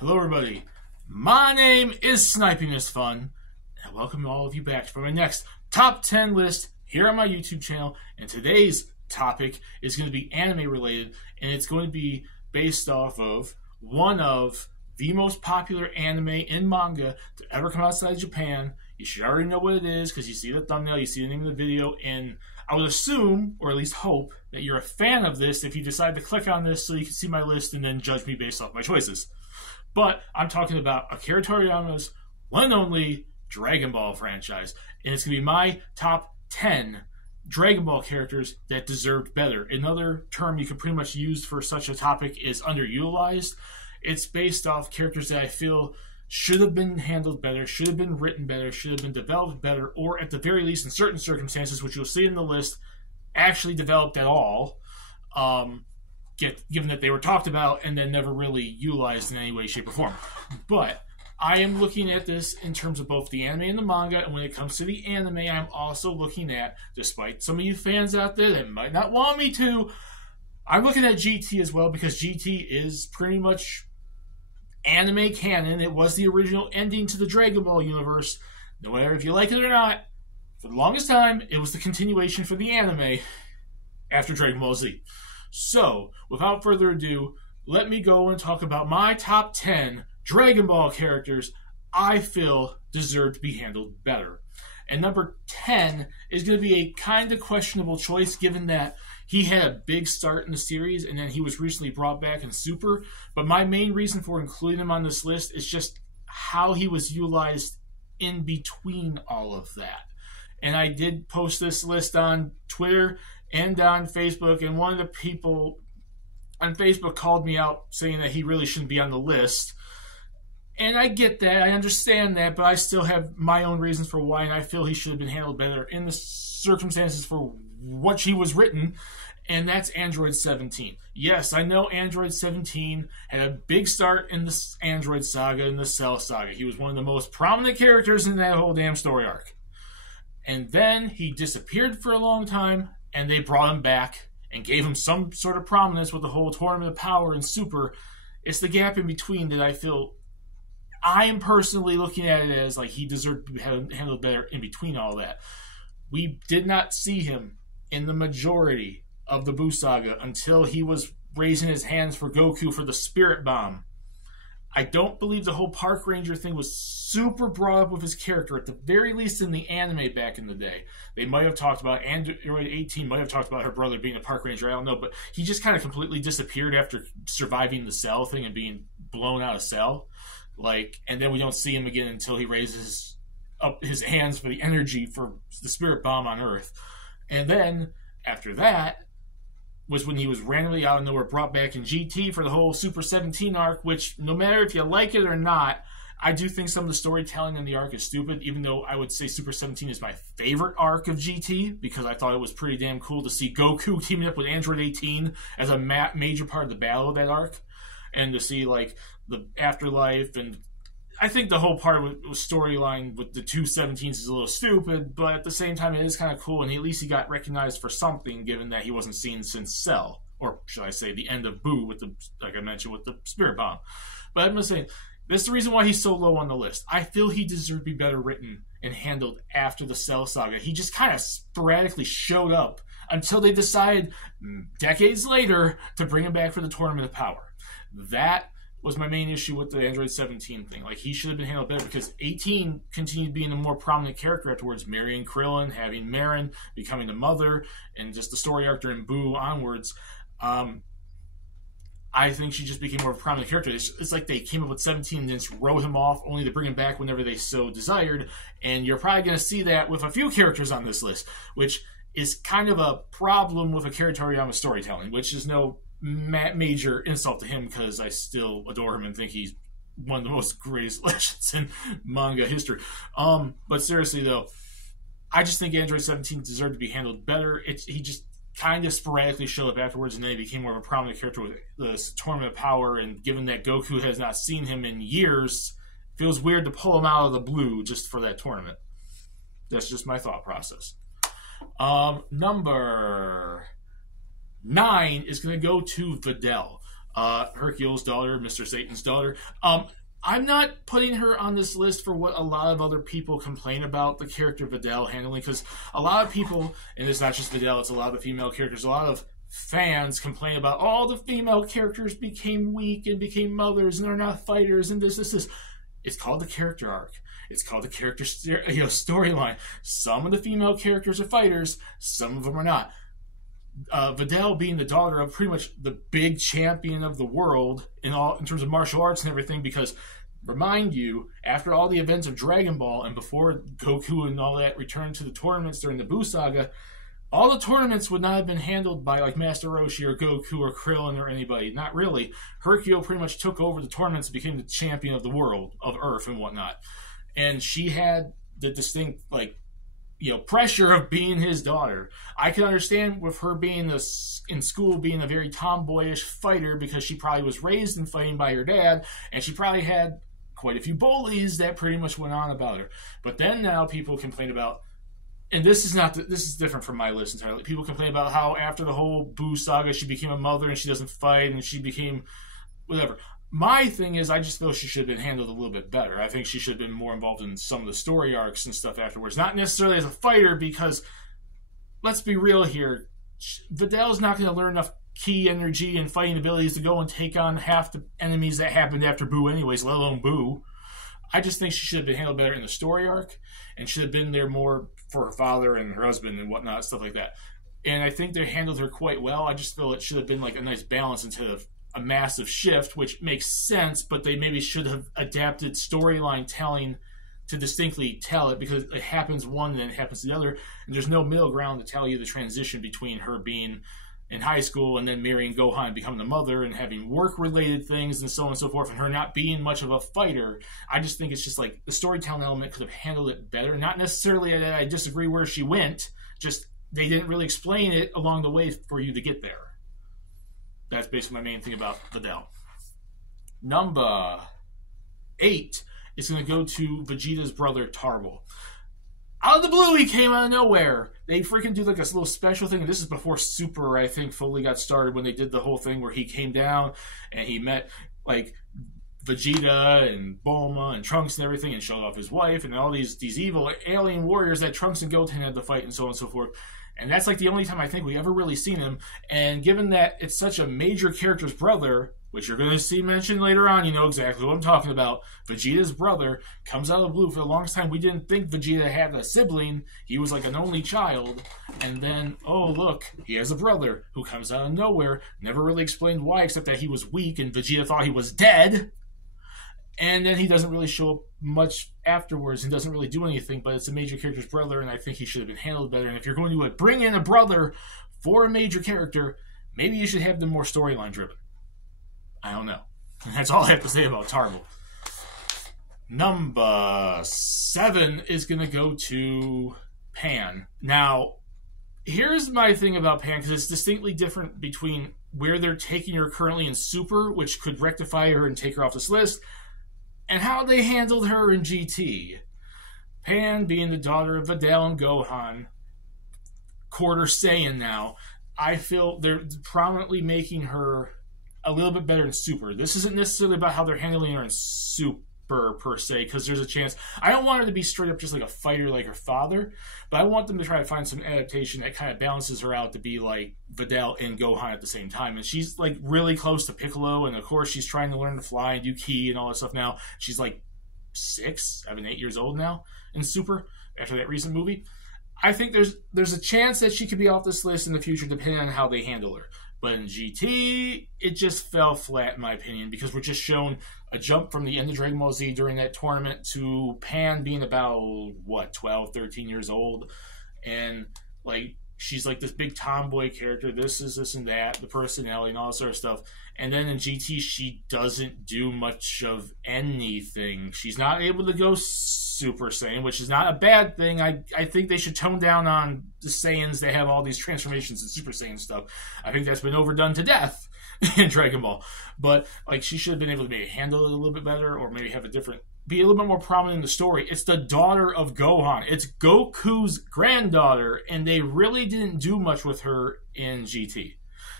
Hello everybody, my name is Sniping is Fun, and I welcome all of you back for my next top 10 list here on my YouTube channel. And today's topic is going to be anime related, and it's going to be based off of one of the most popular anime and manga to ever come outside Japan. You should already know what it is because you see the thumbnail, you see the name of the video, and I would assume, or at least hope, that you're a fan of this if you decide to click on this so you can see my list and then judge me based off my choices. But I'm talking about Akira Toriyama's one and only Dragon Ball franchise. And it's going to be my top 10 Dragon Ball characters that deserved better. Another term you could pretty much use for such a topic is underutilized. It's based off characters that I feel should have been handled better, should have been written better, should have been developed better, or at the very least, in certain circumstances, which you'll see in the list, actually developed at all. Given that they were talked about and then never really utilized in any way, shape, or form. But I am looking at this in terms of both the anime and the manga, and when it comes to the anime, I'm also looking at, despite some of you fans out there that might not want me to, I'm looking at GT as well, because GT is pretty much anime canon. It was the original ending to the Dragon Ball universe. No matter if you like it or not, for the longest time, it was the continuation for the anime after Dragon Ball Z. So, without further ado, let me go and talk about my top 10 Dragon Ball characters I feel deserve to be handled better. And number 10 is going to be a kind of questionable choice, given that he had a big start in the series and then he was recently brought back in Super. But my main reason for including him on this list is just how he was utilized in between all of that. And I did post this list on Twitter and on Facebook, and one of the people on Facebook called me out saying that he really shouldn't be on the list. And I get that, I understand that, but I still have my own reasons for why, and I feel he should have been handled better in the circumstances for what he was written, and that's Android 17. Yes, I know Android 17 had a big start in the Android saga and the Cell saga. He was one of the most prominent characters in that whole damn story arc. And then he disappeared for a long time, and they brought him back and gave him some sort of prominence with the whole Tournament of Power and Super. It's the gap in between that I feel I am personally looking at it as like he deserved to be handled better in between all that. We did not see him in the majority of the Buu saga until he was raising his hands for Goku for the Spirit Bomb. I don't believe the whole Park Ranger thing was super brought up with his character, at the very least in the anime back in the day. They might have talked about, Android 18 might have talked about her brother being a Park Ranger, I don't know, but he just kind of completely disappeared after surviving the Cell thing and being blown out of Cell. And then we don't see him again until he raises up his hands for the energy for the Spirit Bomb on Earth. And then, after that, was when he was randomly out of nowhere brought back in GT for the whole Super 17 arc, which, no matter if you like it or not, I do think some of the storytelling in the arc is stupid, even though I would say Super 17 is my favorite arc of GT, because I thought it was pretty damn cool to see Goku teaming up with Android 18 as a major part of the battle of that arc, and to see, the afterlife, and I think the whole part with storyline with the two 17s is a little stupid, but at the same time it is kind of cool, and at least he got recognized for something, given that he wasn't seen since Cell, or should I say the end of Buu, like I mentioned, with the Spirit Bomb. But I'm just saying, that's the reason why he's so low on the list. I feel he deserved to be better written and handled after the Cell saga. He just kind of sporadically showed up until they decided, decades later, to bring him back for the Tournament of Power. That was my main issue with the Android 17 thing. He should have been handled better, because 18 continued being a more prominent character afterwards, marrying Krillin, having Marin, becoming the mother, and just the story arc during Buu onwards. I think she just became more of a prominent character. It's like they came up with 17 and then just wrote him off, only to bring him back whenever they so desired. And you're probably going to see that with a few characters on this list, which is kind of a problem with Akira Toriyama storytelling, which is no major insult to him, because I still adore him and think he's one of the most greatest legends in manga history. But seriously though, I just think Android 17 deserved to be handled better. He just kind of sporadically showed up afterwards, and then he became more of a prominent character with the Tournament of Power, and given that Goku has not seen him in years, it feels weird to pull him out of the blue just for that tournament. That's just my thought process. Number 9 is going to go to Videl. Hercule's daughter, Mr. Satan's daughter. I'm not putting her on this list for what a lot of other people complain about the character Videl handling, because a lot of people, and it's not just Videl, it's a lot of the female characters, a lot of fans complain about all the female characters became weak and became mothers and they're not fighters and this. It's called the character arc. It's called the character storyline. Some of the female characters are fighters, some of them are not. Videl being the daughter of pretty much the big champion of the world in terms of martial arts and everything, because remind you, after all the events of Dragon Ball and before Goku and all that returned to the tournaments during the Buu Saga, all the tournaments would not have been handled by like Master Roshi or Goku or Krillin or anybody. Not really. Hercule pretty much took over the tournaments and became the champion of the world, of Earth and whatnot. And she had the distinct, pressure of being his daughter. I can understand with her being in school being a very tomboyish fighter, because she probably was raised in fighting by her dad, and she probably had quite a few bullies that pretty much went on about her. But then now people complain about, and this is different from my list entirely. People complain about how after the whole Buu Saga, she became a mother and she doesn't fight and she became whatever. My thing is, I just feel she should have been handled a little bit better. I think she should have been more involved in some of the story arcs and stuff afterwards. Not necessarily as a fighter, because let's be real here. Videl's not going to learn enough key energy and fighting abilities to go and take on half the enemies that happened after Buu anyways, let alone Buu. I just think she should have been handled better in the story arc and should have been there more for her father and her husband and whatnot, stuff like that. And I think they handled her quite well. I just feel it should have been like a nice balance instead of a massive shift, which makes sense, but they maybe should have adapted storyline telling to distinctly tell it, because it happens one and then it happens the other, and there's no middle ground to tell you the transition between her being in high school and then marrying Gohan and becoming the mother and having work-related things and so on and so forth, and her not being much of a fighter. I just think it's just like the storytelling element could have handled it better. Not necessarily that I disagree where she went, just they didn't really explain it along the way for you to get there. That's basically my main thing about Videl. Number 8 is going to go to Vegeta's brother, Tarble. Out of the blue, he came out of nowhere. They freaking do like this little special thing, and this is before Super, I think, fully got started, when they did the whole thing where he came down and he met like Vegeta and Bulma and Trunks and everything, and showed off his wife and all these evil alien warriors that Trunks and Goten had to fight and so on and so forth. And that's like the only time I think we ever really seen him. And given that it's such a major character's brother, which you're going to see mentioned later on, you know exactly what I'm talking about. Vegeta's brother comes out of the blue. For the longest time, we didn't think Vegeta had a sibling. He was like an only child. And then, oh, look, he has a brother who comes out of nowhere. Never really explained why, except that he was weak and Vegeta thought he was dead. And then he doesn't really show up much afterwards and doesn't really do anything, but it's a major character's brother, and I think he should have been handled better. And if you're going to bring in a brother for a major character, maybe you should have them more storyline driven. I don't know. That's all I have to say about Tarble. Number 7 is going to go to Pan. Now, here's my thing about Pan, because it's distinctly different between where they're taking her currently in Super, which could rectify her and take her off this list, and how they handled her in GT. Pan being the daughter of Videl and Gohan, quarter Saiyan now, I feel they're prominently making her a little bit better in Super. This isn't necessarily about how they're handling her in Super per se, because there's a chance. I don't want her to be straight up just like a fighter like her father, but I want them to try to find some adaptation that kind of balances her out to be like Videl and Gohan at the same time. And she's like really close to Piccolo, and of course she's trying to learn to fly and do ki and all that stuff now. She's like 6, 7, 8 years old now in Super after that recent movie. I think there's a chance that she could be off this list in the future depending on how they handle her. But in GT, it just fell flat in my opinion, because we're just shown a jump from the end of Dragon Ball Z during that tournament to Pan being about, 12, 13 years old. And, like, she's like this big tomboy character, this and that, the personality and all that sort of stuff. And then in GT, she doesn't do much of anything. She's not able to go Super Saiyan, which is not a bad thing. I think they should tone down on the Saiyans that have all these transformations and Super Saiyan stuff. I think that's been overdone to death in Dragon Ball. But like, she should have been able to maybe handle it a little bit better, or maybe have be a little bit more prominent in the story. It's the daughter of Gohan. It's Goku's granddaughter, and they really didn't do much with her in GT.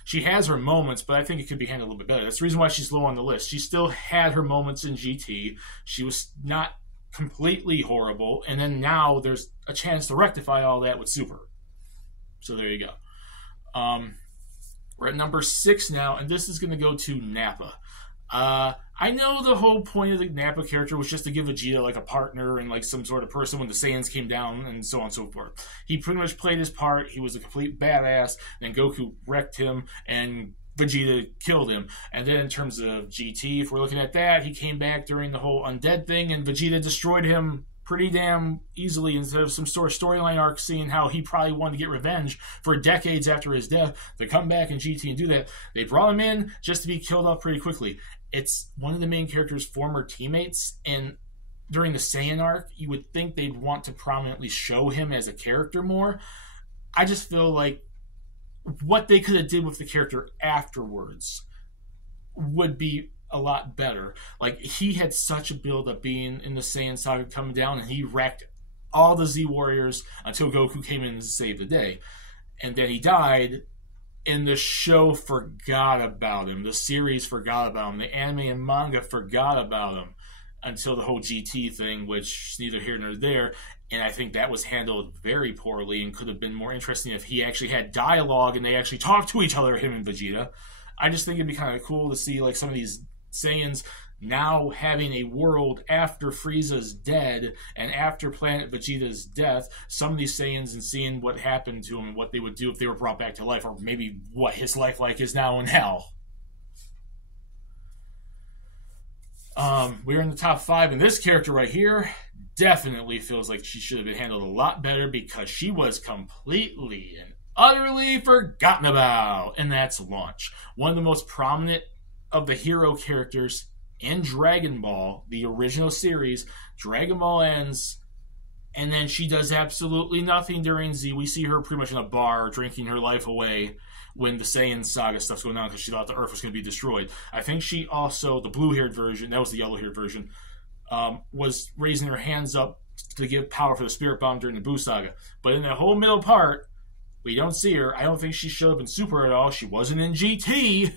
She has her moments, but I think it could be handled a little bit better. That's the reason why she's low on the list. She still had her moments in GT. She was not completely horrible, and then now there's a chance to rectify all that with Super. So there you go. We're at number 6 now, and this is going to go to Nappa. I know the whole point of the Nappa character was just to give Vegeta like a partner and like some sort of person when the Saiyans came down and so on and so forth. He pretty much played his part. He was a complete badass, and Goku wrecked him, and Vegeta killed him. And then in terms of GT, if we're looking at that, he came back during the whole undead thing, and Vegeta destroyed him pretty damn easily instead of some sort of storyline arc, seeing how he probably wanted to get revenge for decades after his death. To come back in GT and do that, they brought him in just to be killed off pretty quickly. It's one of the main character's former teammates, and during the Saiyan arc, you would think they'd want to prominently show him as a character more. I just feel like what they could have did with the character afterwards would be a lot better. Like, he had such a build up being in the Saiyan saga coming down, and he wrecked all the Z Warriors until Goku came in to save the day. And then he died, and the show forgot about him. The series forgot about him. The anime and manga forgot about him until the whole GT thing, which is neither here nor there. And I think that was handled very poorly and could have been more interesting if he actually had dialogue and they actually talked to each other, him and Vegeta. I just think it'd be kind of cool to see like some of these Saiyans now having a world after Frieza's dead and after Planet Vegeta's death, some of these Saiyans, and seeing what happened to him and what they would do if they were brought back to life, or maybe what his life like is now in hell. We're in the top 5, and this character right here definitely feels like she should have been handled a lot better because she was completely and utterly forgotten about, and that's Launch. One of the most prominent of the hero characters in Dragon Ball, the original series. Dragon Ball ends, and then she does absolutely nothing during Z. We see her pretty much in a bar drinking her life away when the Saiyan saga stuff's going on because she thought the Earth was going to be destroyed. I think she also, the blue-haired version, that was the yellow-haired version, was raising her hands up to give power for the Spirit Bomb during the Buu saga. But in that whole middle part, we don't see her. I don't think she showed up in Super at all. She wasn't in GT.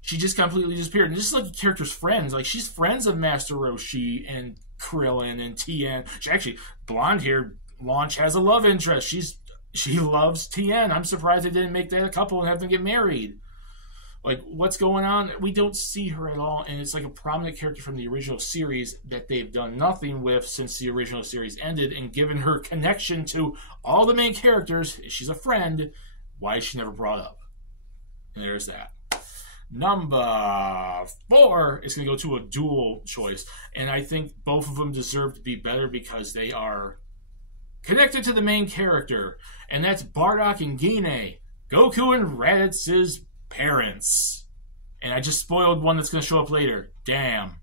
She just completely disappeared. And just like the character's friends, like she's friends of Master Roshi and Krillin and Tien. She actually, blonde-haired Launch has a love interest. She loves Tien. I'm surprised they didn't make that a couple and have them get married. Like, what's going on? We don't see her at all, and it's like a prominent character from the original series that they've done nothing with since the original series ended, and given her connection to all the main characters, she's a friend. Why is she never brought up? And there's that. Number 4 is going to go to a dual choice, and I think both of them deserve to be better because they are connected to the main character, and that's Bardock and Gine, Goku and Raditz's parents. And I just spoiled one that's going to show up later. Damn.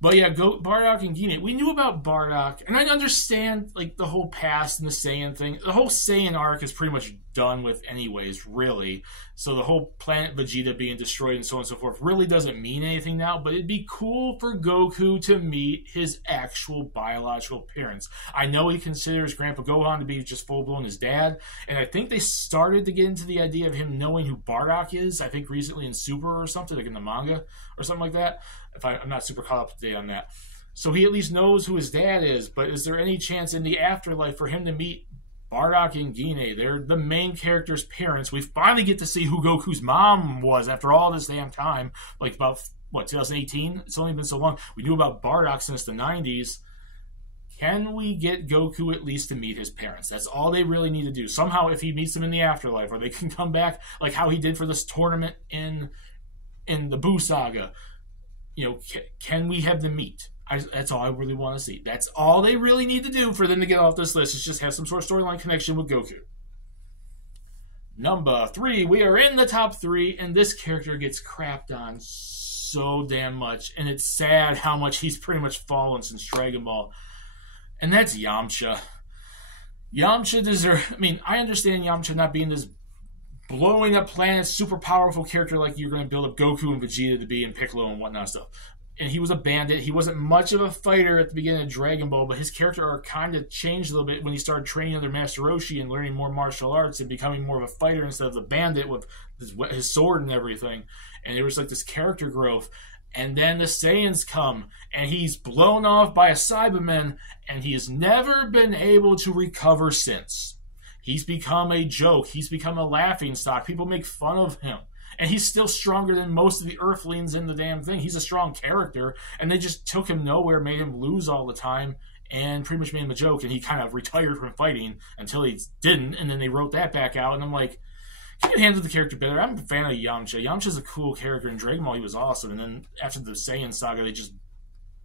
But yeah, Bardock and Gine. We knew about Bardock, and I understand like the whole past and the Saiyan thing. The whole Saiyan arc is pretty much done with anyways, really. So the whole Planet Vegeta being destroyed and so on and so forth really doesn't mean anything now, but it'd be cool for Goku to meet his actual biological parents. I know he considers Grandpa Gohan to be just full-blown his dad, and I think they started to get into the idea of him knowing who Bardock is, I think recently in Super or something, like in the manga or something like that. I'm not super caught up to date on that. So he at least knows who his dad is, but is there any chance in the afterlife for him to meet Bardock and Gine? They're the main character's parents. We finally get to see who Goku's mom was after all this damn time. Like about, 2018? It's only been so long. We knew about Bardock since the 90s. Can we get Goku at least to meet his parents? That's all they really need to do. Somehow, if he meets them in the afterlife, or they can come back like how he did for this tournament in the Buu saga. Can we have them meet? That's all I really want to see. That's all they really need to do for them to get off this list, is just have some sort of storyline connection with Goku. Number 3, we are in the top 3, and this character gets crapped on so damn much, and it's sad how much he's pretty much fallen since Dragon Ball, and that's Yamcha. Yamcha deserves... I understand Yamcha not being this blowing up planets, super powerful character like you're going to build up Goku and Vegeta to be, and Piccolo and whatnot stuff. and he was a bandit. He wasn't much of a fighter at the beginning of Dragon Ball, but his character arc kind of changed a little bit when he started training under Master Roshi and learning more martial arts and becoming more of a fighter instead of the bandit with his sword and everything. And there was like this character growth. And then the Saiyans come, and he's blown off by a Cyberman, and he has never been able to recover since. He's become a joke. He's become a laughingstock. People make fun of him. And he's still stronger than most of the Earthlings in the damn thing. He's a strong character, and they just took him nowhere, made him lose all the time, and pretty much made him a joke, and he kind of retired from fighting until he didn't, and then they wrote that back out, and I'm like, can you handle the character better? I'm a fan of Yamcha. Yamcha's a cool character. In Dragon Ball, he was awesome, and then after the Saiyan saga, they just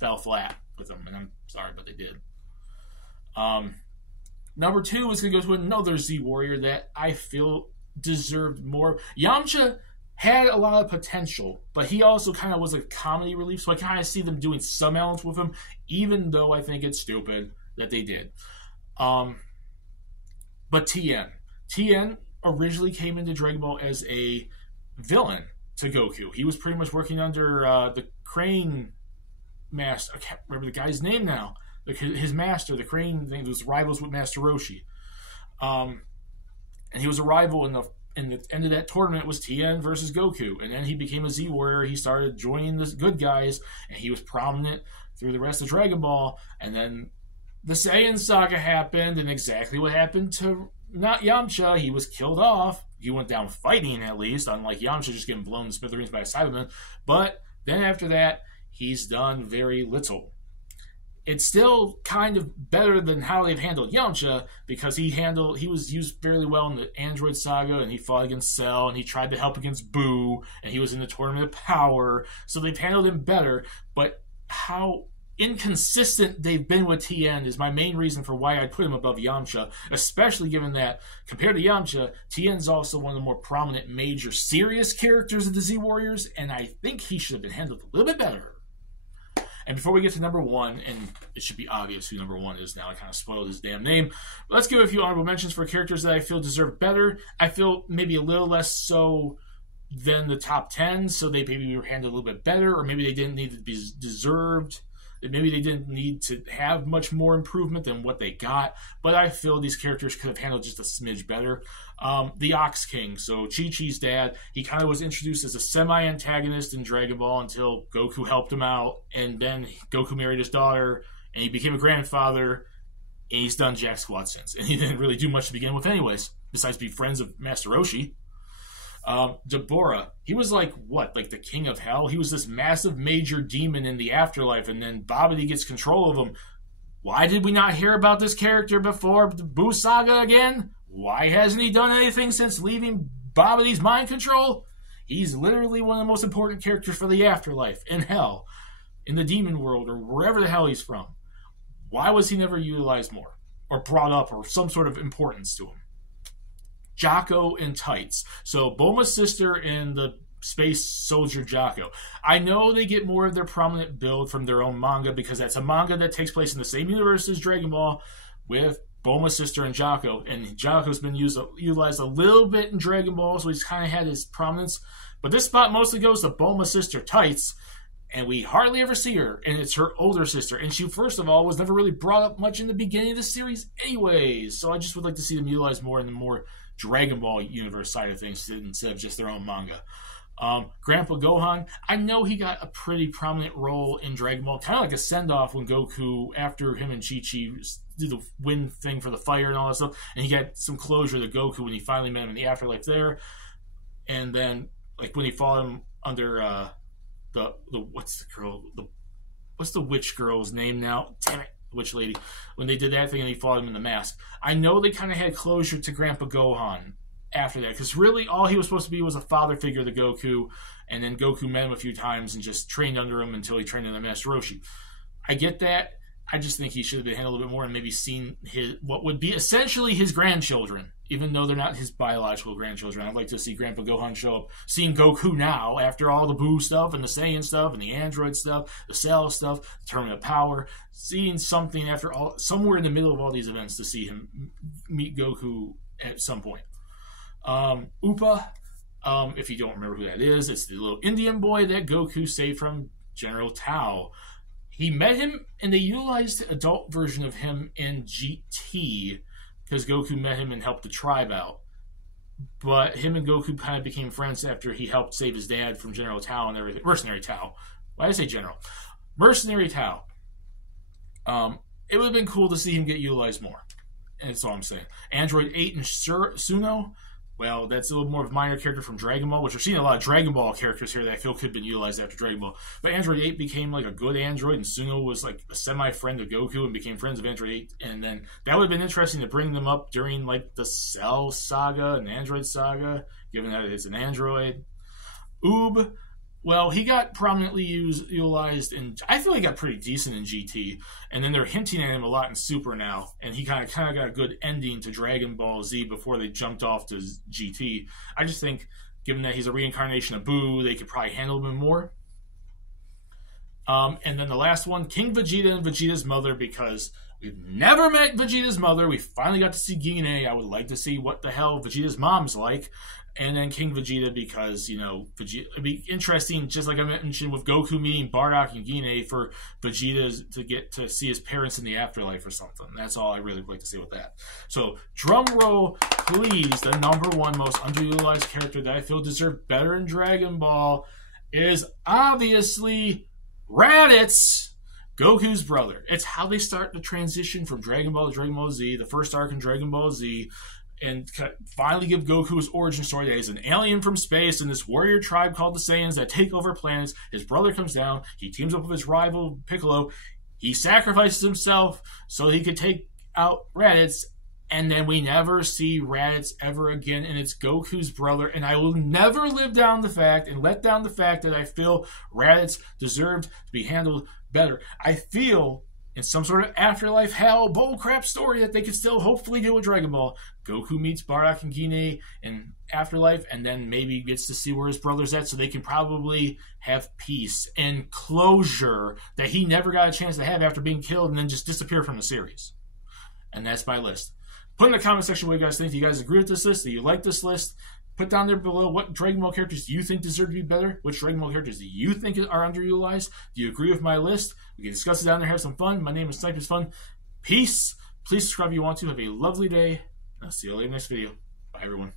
fell flat with him, and I'm sorry, but they did. Number 2 is going to go to another Z Warrior that I feel deserved more. Yamcha had a lot of potential, but he also kind of was a comedy relief, so I kind of see them doing some elements with him, even though I think it's stupid that they did. But Tien originally came into Dragon Ball as a villain to Goku. He was pretty much working under the Crane Master. I can't remember the guy's name now. His master, the Crane thing, was rivals with Master Roshi. And he was a rival in the end of that tournament was Tien versus Goku. And then he became a Z Warrior. He started joining the good guys, and he was prominent through the rest of Dragon Ball. And then the Saiyan saga happened, and exactly what happened to not Yamcha. He was killed off. He went down fighting, at least, unlike Yamcha just getting blown to smithereens by a Cyberman. But then after that, he's done very little. It's still kind of better than how they've handled Yamcha, because he was used fairly well in the Android saga, and he fought against Cell, and he tried to help against Boo, and he was in the Tournament of Power, so they've handled him better. But how inconsistent they've been with Tien is my main reason for why I'd put him above Yamcha, especially given that, compared to Yamcha, Tien's also one of the more prominent, major, serious characters of the Z Warriors, and I think he should have been handled a little bit better. And before we get to number 1, and it should be obvious who number 1 is now, I kind of spoiled his damn name. But let's give a few honorable mentions for characters that I feel deserve better. I feel maybe a little less so than the top 10, so they maybe were handled a little bit better, or maybe they didn't need to be deserved. Maybe they didn't need to have much more improvement than what they got, but I feel these characters could have handled just a smidge better. The Ox King, so Chi-Chi's dad, he kind of was introduced as a semi-antagonist in Dragon Ball until Goku helped him out, and then Goku married his daughter, and he became a grandfather, and he's done jack squat since. And he didn't really do much to begin with anyways, besides be friends of Master Roshi. Deborah, he was like the king of hell. He was this massive major demon in the afterlife, and then Babidi gets control of him. Why did we not hear about this character before the Buu saga again? Why hasn't he done anything since leaving Babidi's mind control? He's literally one of the most important characters for the afterlife, in hell, in the demon world, or wherever the hell he's from. Why was he never utilized more, or brought up, or some sort of importance to him? Jocko and Tights. So Bulma's sister and the space soldier Jocko. I know they get more of their prominent build from their own manga, because that's a manga that takes place in the same universe as Dragon Ball with Bulma's sister and Jocko. And Jocko's been utilized a little bit in Dragon Ball, so he's kind of had his prominence. But this spot mostly goes to Bulma's sister Tights, and we hardly ever see her, and it's her older sister. And she, first of all, was never really brought up much in the beginning of the series anyways. So I just would like to see them utilized more in the more Dragon Ball universe side of things instead of just their own manga. Grandpa Gohan, I know he got a pretty prominent role in Dragon Ball, kind of like a send-off when Goku, after him and Chi-Chi did the wind thing for the fire and all that stuff, and he got some closure to Goku when he finally met him in the afterlife there. And then, like, when he fought him under what's the witch girl's name now? Damn it. Witch lady, when they did that thing and he fought him in the mask. I know they kind of had closure to Grandpa Gohan after that, because really all he was supposed to be was a father figure to Goku, and then Goku met him a few times and just trained under him until he trained under Master Roshi. I get that. I just think he should have been handled a little bit more and maybe seen what would be essentially his grandchildren, even though they're not his biological grandchildren. I'd like to see Grandpa Gohan show up, seeing Goku now after all the Buu stuff and the Saiyan stuff and the Android stuff, the Cell stuff, the Tournament of Power, seeing something after all, somewhere in the middle of all these events to see him meet Goku at some point. Upa, if you don't remember who that is, it's the little Indian boy that Goku saved from General Tao. He met him, and they utilized the adult version of him in GT because Goku met him and helped the tribe out. But him and Goku kind of became friends after he helped save his dad from General Tao and everything. Mercenary Tao. Why did I say General? Mercenary Tao. It would have been cool to see him get utilized more. And that's all I'm saying. Android 8 and Suno. Well, that's a little more of a minor character from Dragon Ball, which we're seeing a lot of Dragon Ball characters here that I feel could have been utilized after Dragon Ball. But Android 8 became like a good android, and Suno was like a semi-friend of Goku and became friends of Android 8. And then that would have been interesting to bring them up during like the Cell Saga and Android Saga, given that it's an android. Oob. Well, he got prominently utilized in... I feel he got pretty decent in GT, and then they're hinting at him a lot in Super now, and he kind of got a good ending to Dragon Ball Z before they jumped off to GT. I just think, given that he's a reincarnation of Boo, they could probably handle him more. And then the last one, King Vegeta and Vegeta's mother, because we've never met Vegeta's mother. We finally got to see Gine. I would like to see what the hell Vegeta's mom's like. And then King Vegeta because, you know, Vegeta, it'd be interesting, just like I mentioned with Goku meeting Bardock and Gine, for Vegeta to get to see his parents in the afterlife or something. That's all I really would like to say with that. So, drum roll, please. The number one most underutilized character that I feel deserved better in Dragon Ball is obviously Raditz, Goku's brother. It's how they start the transition from Dragon Ball to Dragon Ball Z, the first arc in Dragon Ball Z, and finally give Goku his origin story that he's an alien from space in this warrior tribe called the Saiyans that take over planets. His brother comes down. He teams up with his rival, Piccolo. He sacrifices himself so he could take out Raditz, and then we never see Raditz ever again, and it's Goku's brother, and I will never live down the fact and let down the fact that I feel Raditz deserved to be handled better. I feel in some sort of afterlife hell bullcrap story that they could still hopefully do with Dragon Ball, Goku meets Bardock and Gine in afterlife, and then maybe gets to see where his brother's at, so they can probably have peace and closure that he never got a chance to have after being killed and then just disappear from the series. And that's my list. Put in the comment section what you guys think. Do you guys agree with this list? Do you like this list? Put down there below what Dragon Ball characters do you think deserve to be better? Which Dragon Ball characters do you think are underutilized? Do you agree with my list? We can discuss it down there, have some fun. My name is Sniper's Fun. Peace. Please subscribe if you want to. Have a lovely day. I'll see you later in the next video. Bye, everyone.